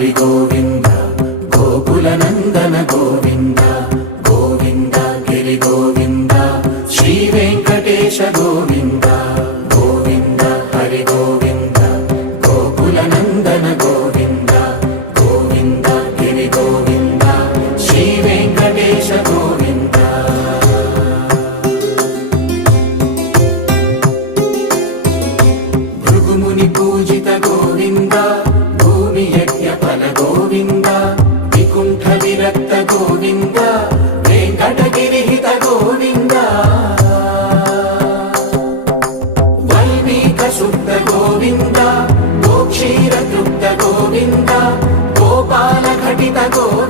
హరి గోవింద గోకుల నందన గోవింద గోవింద గిరి గోవింద శ్రీ వెంకటేశ గోవింద గోవింద హరి గోవింద గోకుల నందన గోవింద గోవింద గిరి గోవింద శ్రీ వెంకటేశ గోవింద భృగుముని పూజిత గోవింద భూమి యజ్ఞ ఫల గోవింద వికుంఠ విరక్త గోవింద వెంకటగిరిహిత గోవింద వల్మీక శుద్ధ గోవింద గోక్షీర తృప్త గోవింద గోపాల ఘటిత గోవింద